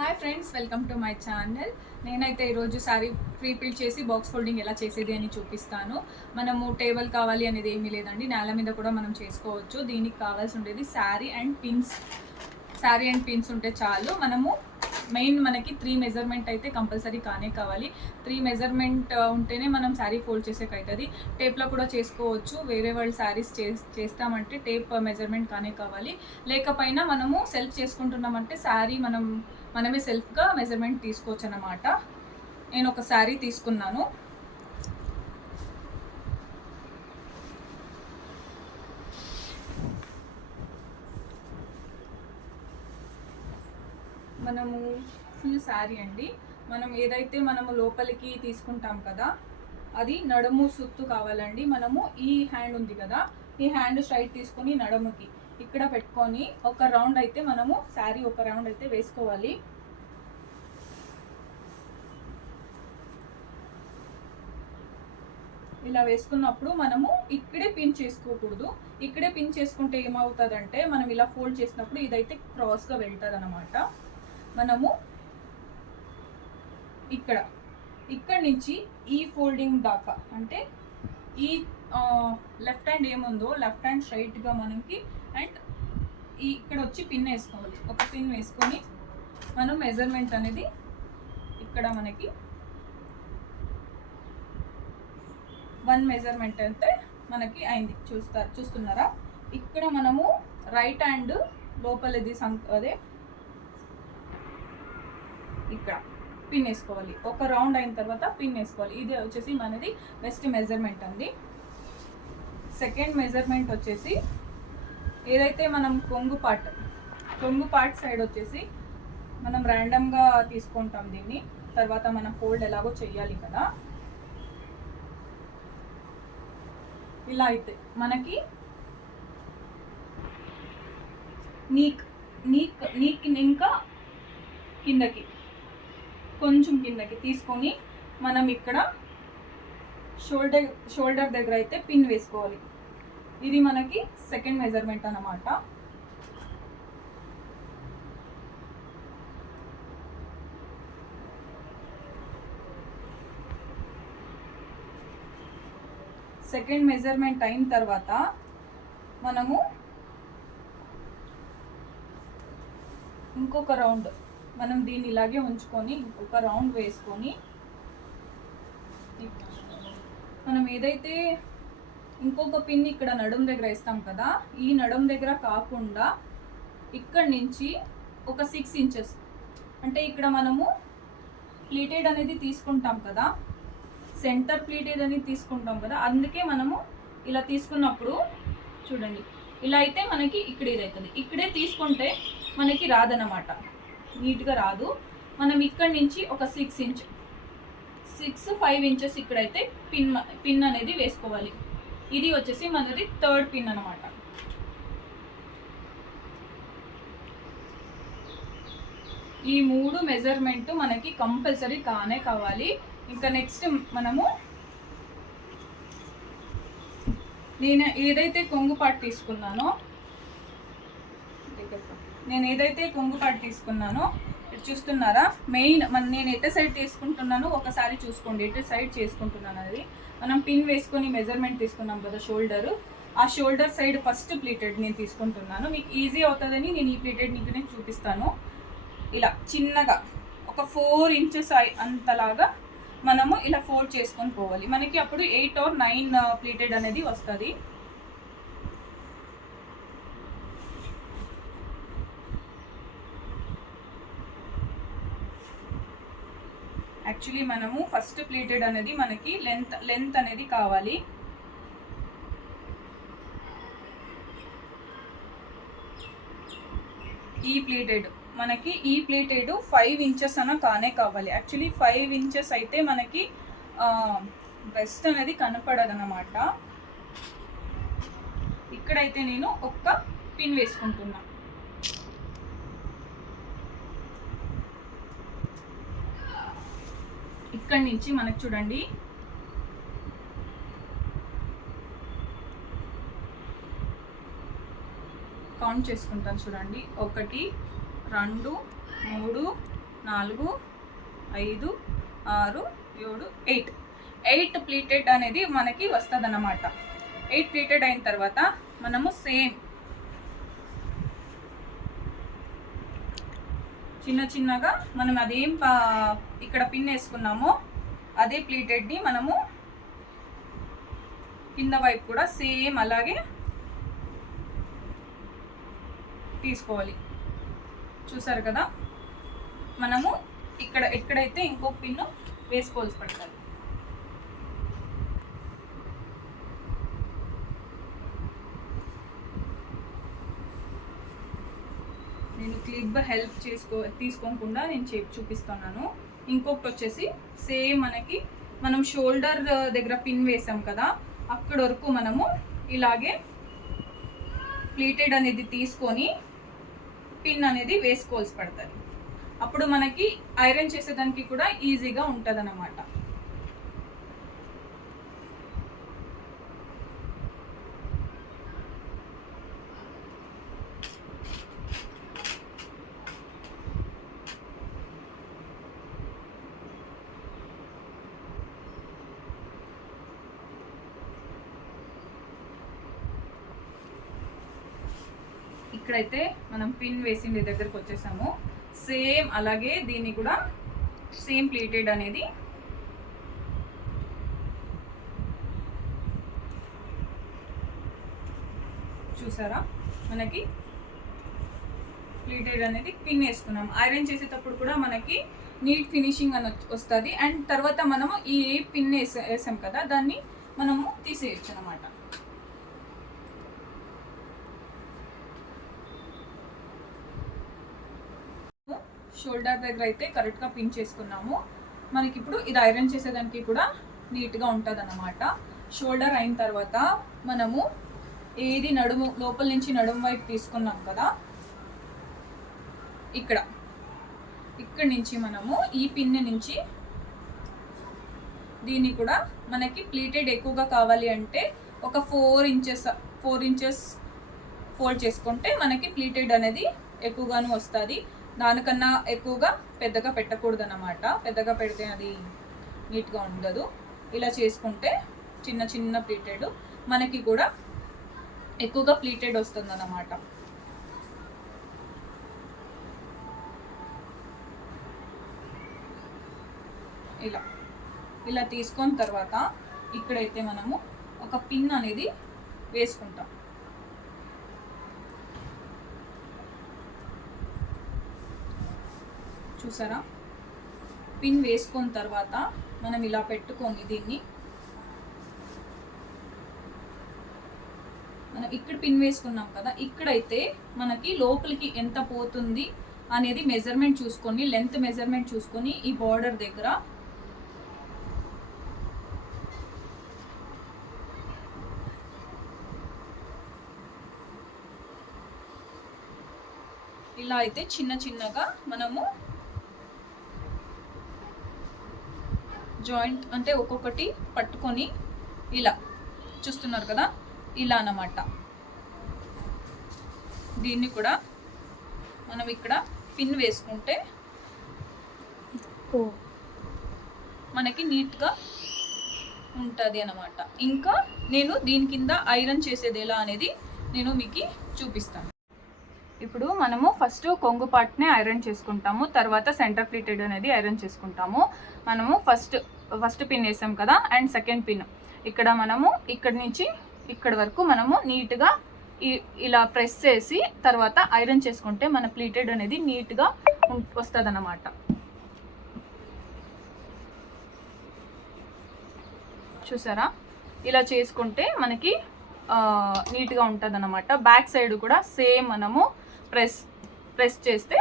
Hi friends welcome to my channel నేనైతే ఈరోజు sari pre fill చేసి బాక్స్ ఫోల్డింగ్ ఎలా చేసేది అని చూపిస్తాను. మనము టేబుల్ కావాలి అనేది ఏమీ లేదండి. నేల మీద కూడా మనం చేసుకోవచ్చు. దీనికి కావాల్సి ఉండేది sari and pins sari and pins ఉంటే చాలు. మనము మెయిన్ మనకి త్రీ మెజర్మెంట్ అయితే కంపల్సరీ కానే కావాలి. త్రీ మెజర్మెంట్ ఉంటేనే మనం శారీ ఫోల్డ్ చేసేకి అవుతుంది టేప్లో కూడా చేసుకోవచ్చు. వేరే వాళ్ళు శారీస్ చేస్తామంటే టేప్ మెజర్మెంట్ కానే కావాలి. లేకపోయినా మనము సెల్ఫ్ చేసుకుంటున్నామంటే శారీ మనం మనమే సెల్ఫ్గా మెజర్మెంట్ తీసుకోవచ్చు అన్నమాట నేను ఒక శారీ తీసుకున్నాను. మనము ఫుల్ శారీ అండి. మనం ఏదైతే మనము లోపలికి తీసుకుంటాం కదా అది నడుము సుత్తు కావాలండి. మనము ఈ హ్యాండ్ ఉంది కదా ఈ హ్యాండ్ స్ట్రైట్ తీసుకొని నడుముకి ఇక్కడ పెట్టుకొని ఒక రౌండ్ అయితే మనము శారీ ఒక రౌండ్ అయితే వేసుకోవాలి. ఇలా వేసుకున్నప్పుడు మనము ఇక్కడే పిన్ చేసుకోకూడదు. ఇక్కడే పిన్ చేసుకుంటే ఏమవుతుందంటే మనం ఇలా ఫోల్డ్ చేసినప్పుడు ఇదైతే క్రాస్గా వెళ్తుంది అనమాట మనము ఇక్కడ ఇక్కడ నుంచి ఈ ఫోల్డింగ్ దాకా అంటే ఈ లెఫ్ట్ హ్యాండ్ ఏముందో లెఫ్ట్ హ్యాండ్ స్ట్రైట్గా మనకి అండ్ ఈ ఇక్కడ వచ్చి పిన్ వేసుకోవాలి. ఒక పిన్ వేసుకొని మనం మెజర్మెంట్ అనేది ఇక్కడ మనకి వన్ మెజర్మెంట్ అయితే మనకి అయింది. చూస్తారు చూస్తున్నారా? ఇక్కడ మనము రైట్ హ్యాండ్ లోపలిది సం అదే ఇక్కడ పిన్ వేసుకోవాలి. ఒక రౌండ్ అయిన తర్వాత పిన్ వేసుకోవాలి. ఇది వచ్చేసి మనది బెస్ట్ మెజర్మెంట్ అండి. సెకండ్ మెజర్మెంట్ వచ్చేసి ఏదైతే మనం కొంగు పార్ట్ కొంగు పార్ట్ సైడ్ వచ్చేసి మనం ర్యాండమ్గా తీసుకుంటాం దీన్ని. తర్వాత మనం ఫోల్డ్ ఎలాగో చెయ్యాలి కదా. ఇలా అయితే మనకి నీక్ నీక్ నీక్ ఇంకా కిందకి కొంచెం కిందకి తీసుకొని మనం ఇక్కడ షోల్డర్ షోల్డర్ దగ్గర అయితే పిన్ వేసుకోవాలి. ఇది మనకి సెకండ్ మెజర్మెంట్ అన్నమాట. సెకండ్ మెజర్మెంట్ అయిన తర్వాత మనము ఇంకొక రౌండ్ మనం దీన్ని ఇలాగే ఉంచుకొని ఇంకొక రౌండ్ వేసుకొని మనం ఏదైతే ఇంకొక పిన్ ఇక్కడ నడుం దగ్గర వేస్తాం కదా ఈ నడుం దగ్గర కాకుండా ఇక్కడ నుంచి ఒక సిక్స్ ఇంచెస్ అంటే ఇక్కడ మనము ప్లీటెడ్ అనేది తీసుకుంటాం కదా సెంటర్ ప్లీటెడ్ అనేది తీసుకుంటాం కదా అందుకే మనము ఇలా తీసుకున్నప్పుడు చూడండి ఇలా అయితే మనకి ఇక్కడ ఇది అవుతుంది ఇక్కడే తీసుకుంటే మనకి రాదనమాట నీట్గా రాదు. మనం ఇక్కడ నుంచి ఒక six inch six five inches ఇక్కడైతే పిన్ పిన్ అనేది వేసుకోవాలి. ఇది వచ్చేసి మనది థర్డ్ పిన్ అనమాట ఈ మూడు మెజర్మెంట్ మనకి కంపల్సరీ కానే కావాలి. ఇంకా నెక్స్ట్ మనము నేను ఏదైతే కొంగు పాటు తీసుకున్నానో నేను ఏదైతే కొంగు కొంగుపాటు తీసుకున్నానో చూస్తున్నారా? మెయిన్ మన నేను ఎటు సైడ్ తీసుకుంటున్నానో ఒకసారి చూసుకోండి. ఎటు సైడ్ చేసుకుంటున్నాను అది మనం పిన్ వేసుకొని మెజర్మెంట్ తీసుకున్నాం కదా షోల్డర్. ఆ షోల్డర్ సైడ్ ఫస్ట్ ప్లీటెడ్ నేను తీసుకుంటున్నాను. మీకు ఈజీ అవుతుందని నేను ఈ ప్లీటెడ్ నీకు నేను చూపిస్తాను. ఇలా చిన్నగా ఒక ఫోర్ ఇంచెస్ అంతలాగా మనము ఇలా ఫోల్డ్ చేసుకొని పోవాలి. మనకి అప్పుడు ఎయిట్ ఆర్ నైన్ ప్లీటెడ్ అనేది వస్తుంది. యాక్చువల్లీ మనము ఫస్ట్ ప్లేటెడ్ అనేది మనకి లెంత్ లెంత్ అనేది కావాలి. E ఈ ప్లేటెడ్ మనకి ఈ ప్లేటెడ్ ఫైవ్ ఇంచెస్ అన్న కానే కావాలి. యాక్చువల్లీ ఫైవ్ ఇంచెస్ అయితే మనకి బ్రెస్ట్ అనేది కనపడదనమాట ఇక్కడైతే నేను ఒక్క పిన్ వేసుకుంటున్నాను ఇక్కడి నుంచి మనకు చూడండి. కౌంట్ చేసుకుంటాను చూడండి. ఒకటి రెండు మూడు నాలుగు ఐదు ఆరు ఏడు ఎయిట్. ఎయిట్ ప్లీటెడ్ అనేది మనకి వస్తుంది అన్నమాట ఎయిట్ ప్లీటెడ్ అయిన తర్వాత మనము సేమ్ చిన్న చిన్నగా మనం అదేం పా- ఇక్కడ పిన్ వేసుకున్నామో అదే ప్లీటెడ్ని మనము కింద వైపు కూడా సేమ్ అలాగే తీసుకోవాలి. చూసారు కదా? మనము ఇక్కడ ఎక్కడైతే ఇంకో పిన్ను వేసుకోవాల్సి పడుతుంది. నేను క్లిప్ హెల్ప్ చేసుకో తీసుకోకుండా నేను చే చూపిస్తున్నాను. ఇంకొకటి వచ్చేసి సేమ్ మనకి మనం షోల్డర్ దగ్గర పిన్ వేసాం కదా అక్కడ వరకు మనము ఇలాగే ప్లీటెడ్ అనేది తీసుకొని పిన్ అనేది వేసుకోవాల్సి పడుతుంది. అప్పుడు మనకి ఐరన్ చేసేదానికి కూడా ఈజీగా ఉంటుంది అన్నమాట ఇక్కడైతే మనం పిన్ వేసింది దగ్గరకు వచ్చేసాము. సేమ్ అలాగే దీన్ని కూడా సేమ్ ప్లేటెడ్ అనేది చూసారా? మనకి ప్లీటెడ్ అనేది పిన్ వేసుకున్నాం. ఐరన్ చేసేటప్పుడు కూడా మనకి నీట్ ఫినిషింగ్ అని వస్తుంది. అండ్ తర్వాత మనము ఈ పిన్ వేసా వేసాం కదా దాన్ని మనము తీసేయచ్చు అనమాట షోల్డర్ దగ్గర అయితే కరెక్ట్గా పిన్ చేసుకున్నాము. మనకి ఇప్పుడు ఇది ఐరన్ చేసేదానికి కూడా నీట్గా ఉంటుంది అన్నమాట షోల్డర్ అయిన తర్వాత మనము ఏది నడుము లోపల నుంచి నడుము వైపు తీసుకున్నాం కదా. ఇక్కడ. ఇక్కడ నుంచి మనము ఈ పిన్ నుంచి దీన్ని కూడా మనకి ప్లీటెడ్ ఎక్కువగా కావాలి అంటే ఒక four inches four inches fold చేసుకుంటే మనకి ప్లీటెడ్ అనేది ఎక్కువగాను వస్తుంది. దానికన్నా ఎక్కువగా పెద్దగా పెట్టకూడదు అన్నమాట పెద్దగా పెడితే అది నీట్గా ఉండదు. ఇలా చేసుకుంటే చిన్న చిన్న ప్లీటెడ్ మనకి కూడా ఎక్కువగా ప్లీటెడ్ వస్తుంది అన్నమాట ఇలా. ఇలా తీసుకున్న తర్వాత ఇక్కడైతే మనము ఒక పిన్ అనేది వేసుకుంటాం. చూసారా? పిన్ వేసుకున్న తర్వాత మనం ఇలా పెట్టుకొని దీన్ని. మనం ఇక్కడ పిన్ వేసుకున్నాం కదా ఇక్కడైతే మనకి లోపలికి ఎంత పోతుంది అనేది మెజర్మెంట్ చూసుకొని లెంత్ మెజర్మెంట్ చూసుకొని ఈ బార్డర్ దగ్గర ఇలా అయితే చిన్న చిన్నగా మనము జాయింట్ అంటే ఒక్కొక్కటి పట్టుకొని ఇలా చూస్తున్నారు కదా ఇలా అన్నమాట. దీన్ని కూడా మనం ఇక్కడ పిన్ వేసుకుంటే మనకి నీట్గా ఉంటుంది అన్నమాట. ఇంకా నేను దీని కింద ఐరన్ చేసేది ఎలా అనేది నేను మీకు చూపిస్తాను. ఇప్పుడు మనము ఫస్ట్ కొంగు పార్ట్ని ఐరన్ చేసుకుంటాము తర్వాత సెంటర్ ప్లేటెడ్ అనేది ఐరన్ చేసుకుంటాము. మనము ఫస్ట్ ఫస్ట్ పిన్ వేసాం కదా అండ్ సెకండ్ పిన్ ఇక్కడ మనము ఇక్కడ నుంచి ఇక్కడ వరకు మనము నీట్గా ఇలా ప్రెస్ చేసి తర్వాత ఐరన్ చేసుకుంటే మన ప్లీటెడ్ అనేది నీట్గా వస్తుంది అన్నమాట చూసారా? ఇలా చేసుకుంటే మనకి నీట్గా ఉంటుంది అన్నమాట బ్యాక్ సైడ్ కూడా సేమ్ మనము ప్రెస్ ప్రెస్ చేస్తే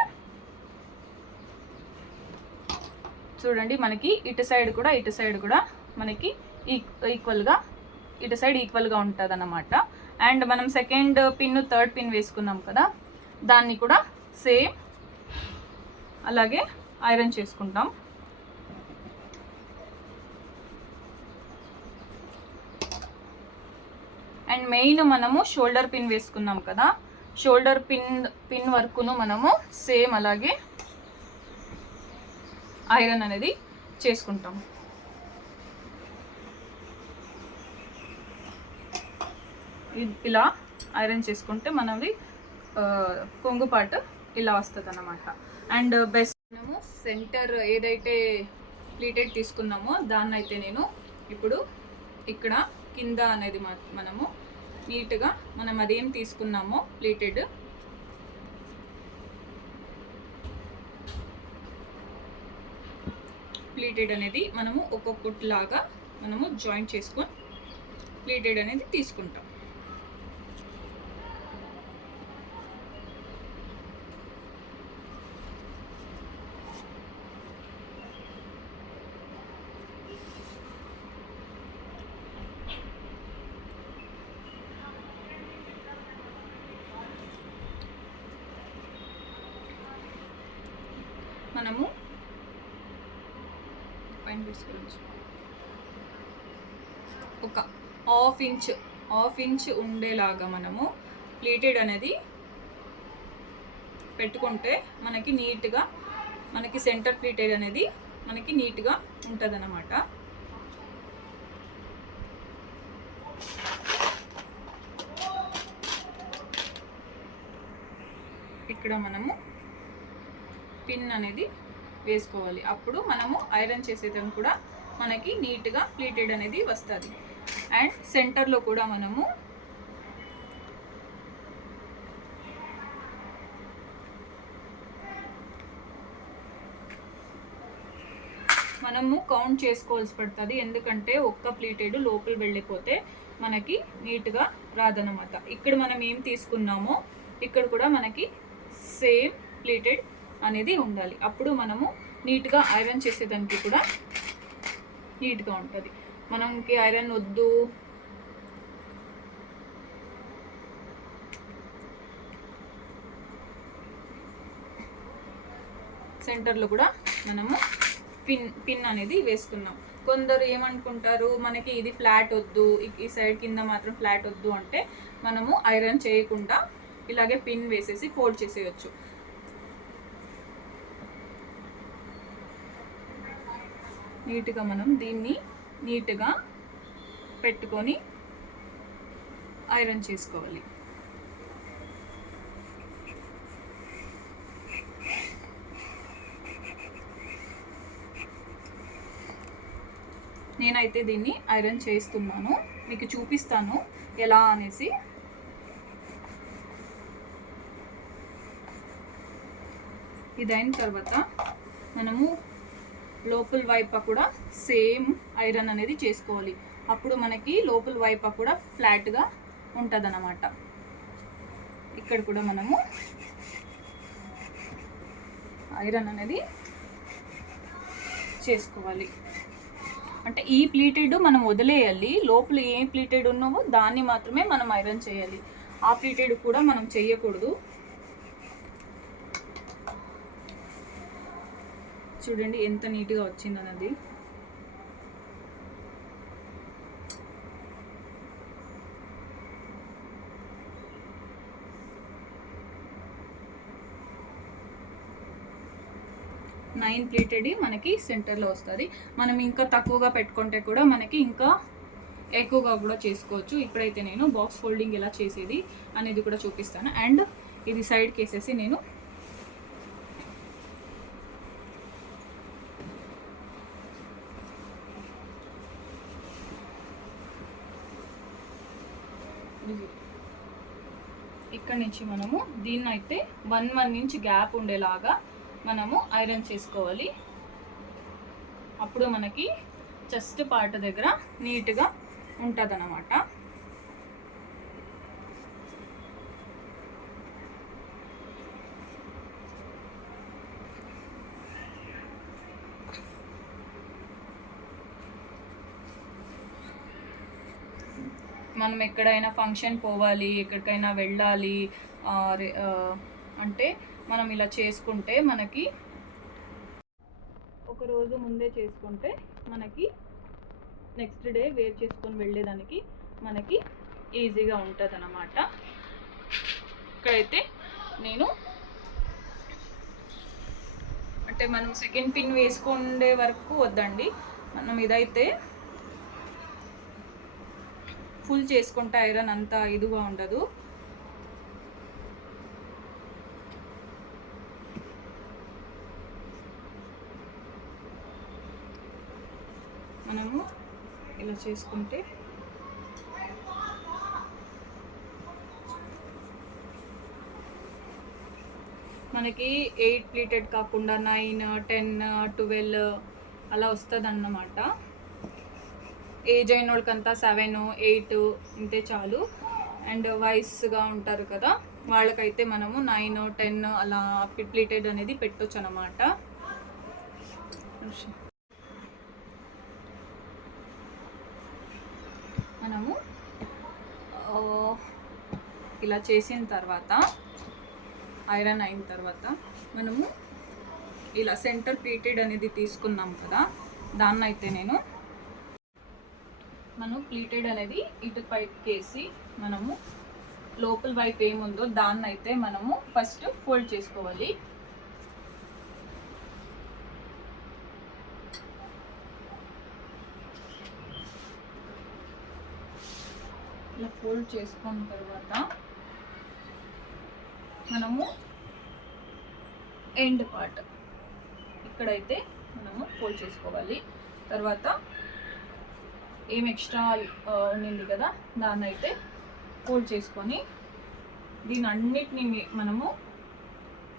చూడండి మనకి ఇటు సైడ్ కూడా ఇటు సైడ్ కూడా మనకి ఈక్వల్గా ఇటు సైడ్ ఈక్వల్గా ఉంటుంది అన్నమాట అండ్ మనం సెకండ్ పిన్ థర్డ్ పిన్ వేసుకున్నాం కదా దాన్ని కూడా సేమ్ అలాగే ఐరన్ చేసుకుంటాం. అండ్ మెయిన్ మనము షోల్డర్ పిన్ వేసుకున్నాం కదా షోల్డర్ పిన్ పిన్ వర్క్ను మనము సేమ్ అలాగే ఐరన్ అనేది చేసుకుంటాం. ఇలా ఐరన్ చేసుకుంటే మనది కొంగుపాటు ఇలా వస్తుంది అన్నమాట అండ్ బెస్ట్ మనము సెంటర్ ఏదైతే ప్లీటెడ్ తీసుకున్నామో దాన్ని అయితే నేను ఇప్పుడు ఇక్కడ కింద అనేది మనము నీట్గా మనం అదేం తీసుకున్నామో ప్లేటెడ్ ప్లీటెడ్ అనేది మనము ఒక్కొక్కటిలాగా మనము జాయింట్ చేసుకొని ప్లేటెడ్ అనేది తీసుకుంటాం మనము పైన తీసుకెళ్ళచ్చు ఒక హాఫ్ ఇంచ్ హాఫ్ ఇంచ్ ఉండేలాగా మనము ప్లీటెడ్ అనేది పెట్టుకుంటే మనకి నీట్గా మనకి సెంటర్ ప్లీటెడ్ అనేది మనకి నీట్గా ఉంటుంది అన్నమాట ఇక్కడ మనము పిన్ అనేది వేసుకోవాలి. అప్పుడు మనము ఐరన్ చేసేటప్పుడు కూడా మనకి నీట్గా ప్లీటెడ్ అనేది వస్తుంది. అండ్ సెంటర్లో కూడా మనము మనము కౌంట్ చేసుకోవాల్సి పడుతుంది. ఎందుకంటే ఒక్క ప్లీటెడ్ లోపల వెళ్ళిపోతే మనకి నీట్గా రాదనమాట ఇక్కడ మనం ఏం తీసుకున్నామో ఇక్కడ కూడా మనకి సేమ్ ప్లీటెడ్ అనేది ఉండాలి. అప్పుడు మనము నీట్గా ఐరన్ చేసేదానికి కూడా నీట్గా ఉంటుంది. మనకి ఐరన్ వద్దు. సెంటర్లో కూడా మనము పిన్ పిన్ అనేది వేసుకున్నాం. కొందరు ఏమనుకుంటారు మనకి ఇది ఫ్లాట్ వద్దు ఈ- ఈ సైడ్ కింద మాత్రం ఫ్లాట్ వద్దు అంటే మనము ఐరన్ చేయకుండా ఇలాగే పిన్ వేసేసి ఫోల్డ్ చేసేయచ్చు. నీట్గా మనం దీన్ని నీట్గా పెట్టుకొని ఐరన్ చేసుకోవాలి. నేనైతే దీన్ని ఐరన్ చేస్తున్నాను. మీకు చూపిస్తాను ఎలా అనేసి. ఇదైన తర్వాత మనము లోపల వైపు కూడా సేమ్ ఐరన్ అనేది చేసుకోవాలి. అప్పుడు మనకి లోపల వైపు కూడా ఫ్లాట్గా ఉంటుంది అన్నమాట ఇక్కడ కూడా మనము ఐరన్ అనేది చేసుకోవాలి. అంటే ఈ ప్లీటెడ్ మనం వదిలేయాలి. లోపల ఏ ప్లీటెడ్ ఉన్నావో దాన్ని మాత్రమే మనం ఐరన్ చేయాలి. ఆ ప్లీటెడ్ కూడా మనం చేయకూడదు. చూడండి ఎంత నీట్గా వచ్చింది అన్నది. నైన్ ప్లేటెడ్ మనకి సెంటర్లో వస్తుంది. మనం ఇంకా తక్కువగా పెట్టుకుంటే కూడా మనకి ఇంకా ఎక్కువగా కూడా చేసుకోవచ్చు. ఇప్పుడైతే నేను బాక్స్ ఫోల్డింగ్ ఎలా చేసేది అనేది కూడా చూపిస్తాను. అండ్ ఇది సైడ్కి వేసేసి నేను ఇక్కడ నుంచి మనము దీన్ని అయితే వన్ వన్ ఇంచ్ గ్యాప్ ఉండేలాగా మనము ఐరన్ చేసుకోవాలి. అప్పుడు మనకి చెస్ట్ పార్ట్ దగ్గర నీట్గా ఉంటుంది అన్నమాట మనం ఎక్కడైనా ఫంక్షన్ పోవాలి ఎక్కడికైనా వెళ్ళాలి అంటే మనం ఇలా చేసుకుంటే మనకి ఒక రోజు ముందే చేసుకుంటే మనకి నెక్స్ట్ డే వేర్ చేసుకొని వెళ్ళేదానికి మనకి ఈజీగా ఉంటుంది అన్నమాట ఇక్కడైతే నేను అంటే మనం సెకండ్ పిన్ వేసుకుండే వరకు వద్దండి. మనం ఇదైతే ఫుల్ చేసుకుంటే ఐరన్ అంత ఇదిగా ఉండదు. మనము ఇలా చేసుకుంటే మనకి ఎయిట్ ప్లీటెడ్ కాకుండా నైన్ టెన్ ట్వెల్వ్ అలా వస్తుంది అన్నమాట ఏజ్ అయిన వాళ్ళకంతా సెవెన్ ఎయిట్ ఇంతే చాలు. అండ్ వయస్సుగా ఉంటారు కదా వాళ్ళకైతే మనము నైన్ టెన్ అలా ప్లీటెడ్ అనేది పెట్టొచ్చు అనమాట మనము ఇలా చేసిన తర్వాత ఐరన్ అయిన తర్వాత మనము ఇలా సెంటర్ పీటెడ్ అనేది తీసుకున్నాం కదా దాన్నైతే నేను మనం ప్లీటెడ్ అనేది ఇటు పైకేసి మనము లోపల వైపు ఏముందో దాన్ని అయితే మనము ఫస్ట్ ఫోల్డ్ చేసుకోవాలి. ఇలా ఫోల్డ్ చేసుకున్న తర్వాత మనము ఎండ్ పార్ట్ ఇక్కడైతే మనము ఫోల్డ్ చేసుకోవాలి. తర్వాత ఏం ఎక్స్ట్రా ఉండింది కదా దాన్ని అయితే ఫోల్డ్ చేసుకొని దీని అన్నిటిని మనము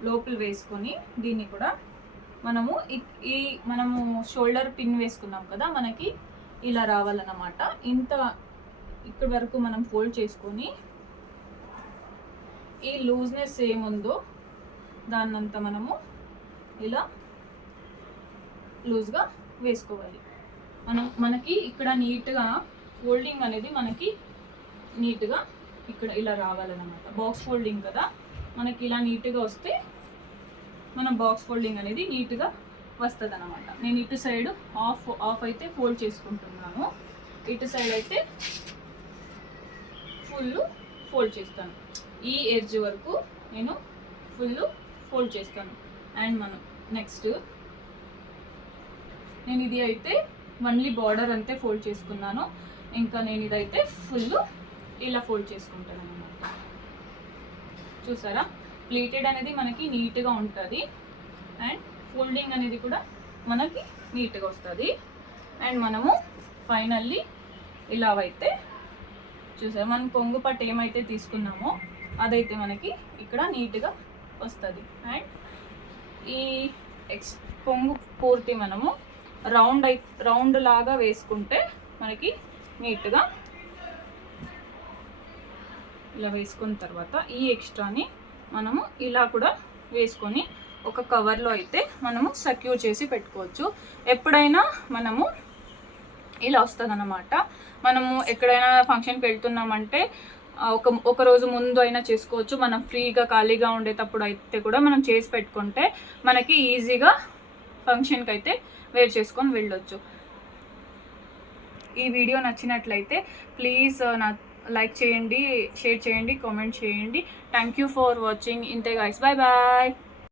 లోపల వేసుకొని దీన్ని కూడా మనము ఈ- ఈ మనము షోల్డర్ పిన్ వేసుకున్నాం కదా మనకి ఇలా రావాలన్నమాట. ఇంత ఇక్కడి వరకు మనం ఫోల్డ్ చేసుకొని ఈ లూజ్నెస్ ఏముందో దాన్నంతా మనము ఇలా లూజ్గా వేసుకోవాలి. మనం మనకి ఇక్కడ నీట్గా ఫోల్డింగ్ అనేది మనకి నీట్గా ఇక్కడ ఇలా రావాలన్నమాట. బాక్స్ ఫోల్డింగ్ కదా? మనకి ఇలా నీట్గా వస్తే మనం బాక్స్ ఫోల్డింగ్ అనేది నీట్గా వస్తుంది అనమాట నేను ఇటు సైడ్ ఆఫ్ ఆఫ్ అయితే ఫోల్డ్ చేసుకుంటున్నాను. ఇటు సైడ్ అయితే ఫుల్ ఫోల్డ్ చేస్తాను. ఈ ఎడ్జ్ వరకు నేను ఫుల్ ఫోల్డ్ చేస్తాను. అండ్ మనం నెక్స్ట్ నేను ఇది అయితే ఓన్లీ బార్డర్ అంతే ఫోల్డ్ చేసుకున్నాను. ఇంకా నేను ఇదైతే ఫుల్ ఇలా ఫోల్డ్ చేసుకుంటాను అనమాట చూసారా? ప్లేటెడ్ అనేది మనకి నీట్గా ఉంటుంది. అండ్ ఫోల్డింగ్ అనేది కూడా మనకి నీట్గా వస్తుంది. అండ్ మనము ఫైనల్లీ ఇలా అయితే చూసారా? మనం కొంగు పట్టు ఏమైతే తీసుకున్నామో అదైతే మనకి ఇక్కడ నీట్గా వస్తుంది. అండ్ ఈ ఎక్స్ కొంగు పూర్తి మనము రౌండ్ అయి రౌండ్ లాగా వేసుకుంటే మనకి నీట్గా ఇలా వేసుకున్న తర్వాత ఈ ఎక్స్ట్రాని మనము ఇలా కూడా వేసుకొని ఒక కవర్లో అయితే మనము సెక్యూర్ చేసి పెట్టుకోవచ్చు. ఎప్పుడైనా మనము ఇలా వస్తుంది అనమాట మనము ఎక్కడైనా ఫంక్షన్కి వెళ్తున్నామంటే ఒక ఒక రోజు ముందు అయినా చేసుకోవచ్చు. మనం ఫ్రీగా ఖాళీగా ఉండేటప్పుడు అయితే కూడా మనం చేసి పెట్టుకుంటే మనకి ఈజీగా ఫంక్షన్కి అయితే వేర్ చేసుకొని వెళ్ళొచ్చు. ఈ వీడియో నచ్చినట్లయితే ప్లీజ్ నా లైక్ చేయండి షేర్ చేయండి కామెంట్ చేయండి. Thank you for watching. ఇంతే గాయస్. Bye bye.